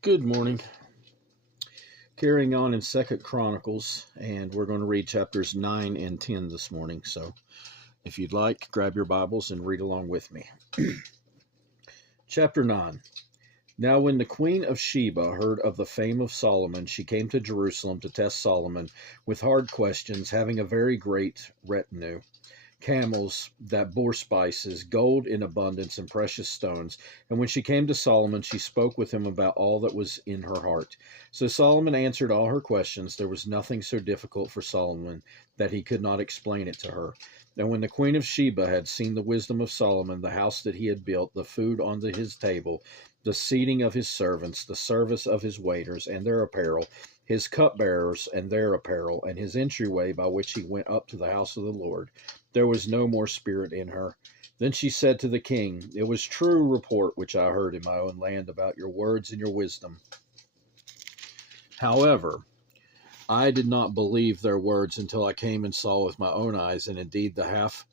Good morning. Carrying on in Second Chronicles, and we're going to read chapters 9 and 10 this morning. So if you'd like, grab your Bibles and read along with me. Chapter 9. Now when the queen of Sheba heard of the fame of Solomon, she came to Jerusalem to test Solomon with hard questions, having a very great retinue. Camels that bore spices, gold in abundance, and precious stones. And when she came to Solomon, she spoke with him about all that was in her heart. So Solomon answered all her questions. There was nothing so difficult for Solomon that he could not explain it to her. And when the queen of Sheba had seen the wisdom of Solomon, the house that he had built, the food on his table, the seating of his servants, the service of his waiters and their apparel, his cupbearers and their apparel, and his entryway by which he went up to the house of the Lord, there was no more spirit in her. Then she said to the king, It was true report which I heard in my own land about your words and your wisdom. However, I did not believe their words until I came and saw with my own eyes, and indeed the half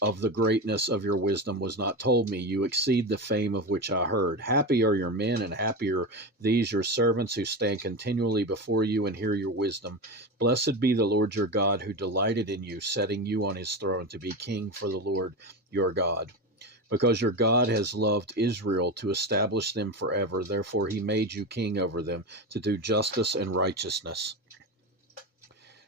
of the greatness of your wisdom was not told me. You exceed the fame of which I heard. Happy are your men, and happy are these your servants who stand continually before you and hear your wisdom. Blessed be the Lord your God, who delighted in you, setting you on his throne to be king for the Lord your God. Because your God has loved Israel to establish them forever, therefore he made you king over them, to do justice and righteousness.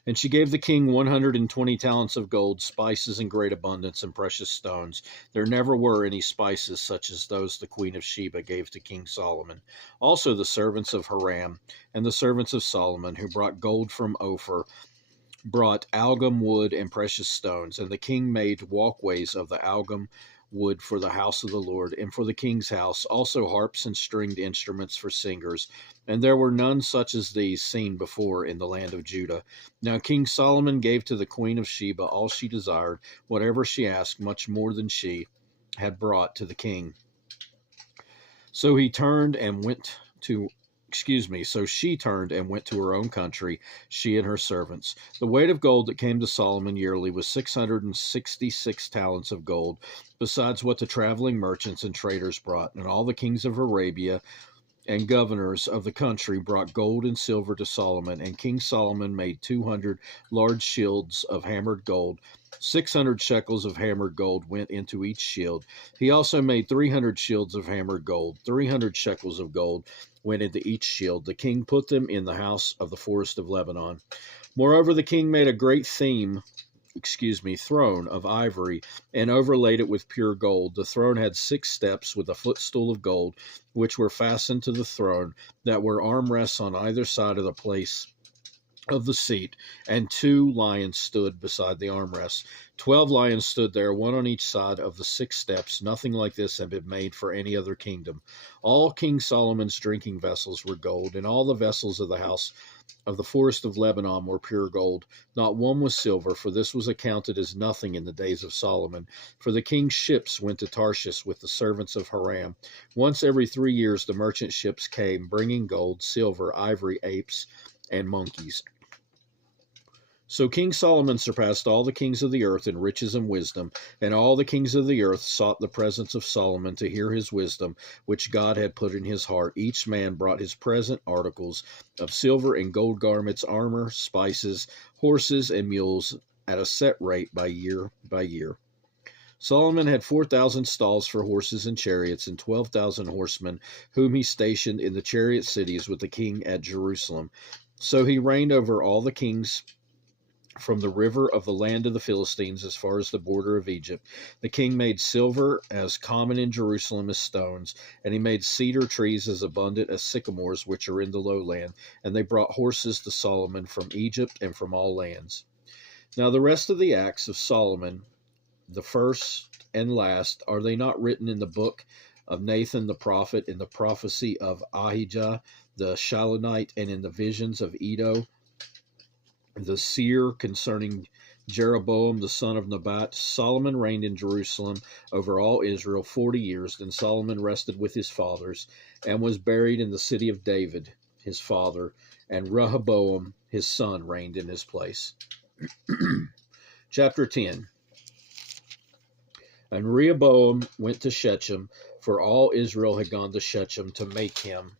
And she gave the king 120 talents of gold, spices in great abundance, and precious stones. There never were any spices such as those the queen of Sheba gave to King Solomon. Also the servants of Hiram and the servants of Solomon, who brought gold from Ophir, brought algum wood and precious stones. And the king made walkways of the algum wood for the house of the Lord, and for the king's house, also harps and stringed instruments for singers. And there were none such as these seen before in the land of Judah. Now King Solomon gave to the queen of Sheba all she desired, whatever she asked, much more than she had brought to the king. So he turned and went to so she turned and went to her own country, she and her servants. The weight of gold that came to Solomon yearly was 666 talents of gold, besides what the traveling merchants and traders brought. And all the kings of Arabia and governors of the country brought gold and silver to Solomon. And King Solomon made 200 large shields of hammered gold. 600 shekels of hammered gold went into each shield. He also made 300 shields of hammered gold. 300 shekels of gold went into each shield. The king put them in the house of the forest of Lebanon. Moreover, the king made a great throne of ivory, and overlaid it with pure gold. The throne had 6 steps with a footstool of gold, which were fastened to the throne, that were armrests on either side of the place of the seat, and 2 lions stood beside the armrests. 12 lions stood there, one on each side of the 6 steps. Nothing like this had been made for any other kingdom. All King Solomon's drinking vessels were gold, and all the vessels of the house of the forest of Lebanon were pure gold. Not one was silver, for this was accounted as nothing in the days of Solomon. For the king's ships went to Tarshish with the servants of Hiram. Once every 3 years the merchant ships came, bringing gold, silver, ivory, apes, and monkeys. So King Solomon surpassed all the kings of the earth in riches and wisdom, and all the kings of the earth sought the presence of Solomon to hear his wisdom, which God had put in his heart. Each man brought his present articles of silver and gold garments, armor, spices, horses, and mules at a set rate by year by year. Solomon had 4,000 stalls for horses and chariots, and 12,000 horsemen, whom he stationed in the chariot cities with the king at Jerusalem. So he reigned over all the kings from the river of the land of the Philistines as far as the border of Egypt. The king made silver as common in Jerusalem as stones, and he made cedar trees as abundant as sycamores which are in the lowland. And they brought horses to Solomon from Egypt and from all lands. Now the rest of the acts of Solomon, the first and last, are they not written in the book of Nathan the prophet, in the prophecy of Ahijah the Shilonite, and in the visions of Iddo the seer concerning Jeroboam the son of Nebat? Solomon reigned in Jerusalem over all Israel 40 years. Then Solomon rested with his fathers, and was buried in the city of David his father, and Rehoboam his son reigned in his place. Chapter 10. And Rehoboam went to Shechem, for all Israel had gone to Shechem to make him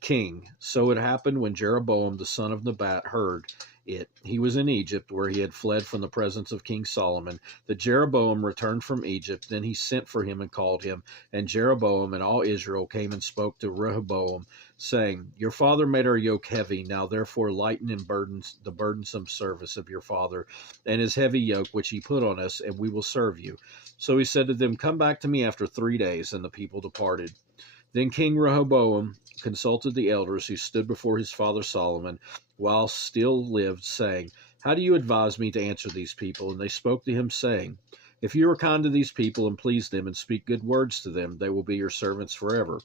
king. So it happened when Jeroboam the son of Nebat heard it. He was in Egypt, where he had fled from the presence of King Solomon. That Jeroboam returned from Egypt. Then he sent for him and called him. And Jeroboam and all Israel came and spoke to Rehoboam, saying, Your father made our yoke heavy. Now therefore lighten and the burdensome service of your father, and his heavy yoke which he put on us, and we will serve you. So he said to them, Come back to me after 3 days. And the people departed. Then King Rehoboam consulted the elders who stood before his father Solomon while still lived, saying, How do you advise me to answer these people? And they spoke to him, saying, If you are kind to these people and please them and speak good words to them, they will be your servants forever.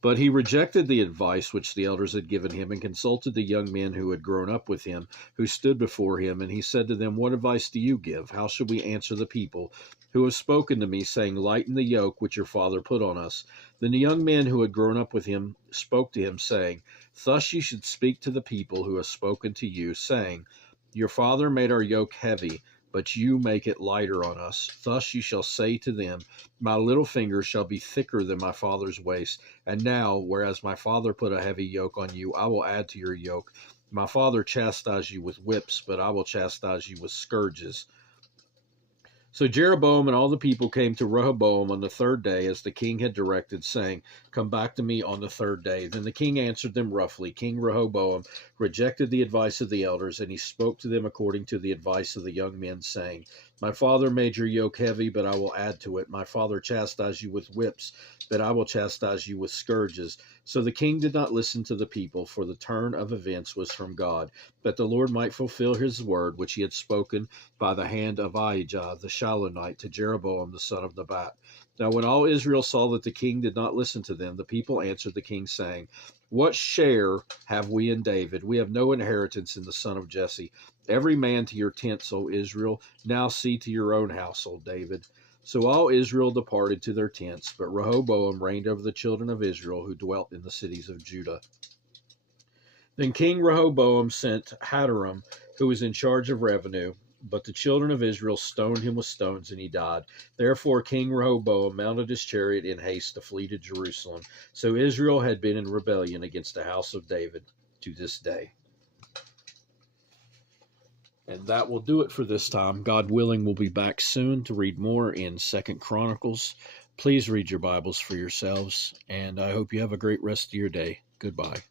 But he rejected the advice which the elders had given him and consulted the young men who had grown up with him, who stood before him. And he said to them, What advice do you give? How shall we answer the people who have spoken to me, saying, Lighten the yoke which your father put on us? Then the young men who had grown up with him spoke to him, saying, Thus you should speak to the people who have spoken to you, saying, Your father made our yoke heavy, but you make it lighter on us. Thus you shall say to them, My little finger shall be thicker than my father's waist. And now, whereas my father put a heavy yoke on you, I will add to your yoke. My father chastised you with whips, but I will chastise you with scourges. So Jeroboam and all the people came to Rehoboam on the 3rd day, as the king had directed, saying, Come back to me on the 3rd day. Then the king answered them roughly. King Rehoboam rejected the advice of the elders, and he spoke to them according to the advice of the young men, saying, My father made your yoke heavy, but I will add to it. My father chastised you with whips, but I will chastise you with scourges. So the king did not listen to the people, for the turn of events was from God, that the Lord might fulfill his word, which he had spoken by the hand of Ahijah the Shilonite to Jeroboam the son of Nebat. Now when all Israel saw that the king did not listen to them, the people answered the king, saying, What share have we in David? We have no inheritance in the son of Jesse. Every man to your tents, O Israel. Now see to your own household, David. So all Israel departed to their tents, but Rehoboam reigned over the children of Israel who dwelt in the cities of Judah. Then King Rehoboam sent Hadoram, who was in charge of revenue, but the children of Israel stoned him with stones, and he died. Therefore King Rehoboam mounted his chariot in haste to flee to Jerusalem. So Israel had been in rebellion against the house of David to this day. And that will do it for this time. God willing, we'll be back soon to read more in 2nd Chronicles. Please read your Bibles for yourselves, and I hope you have a great rest of your day. Goodbye.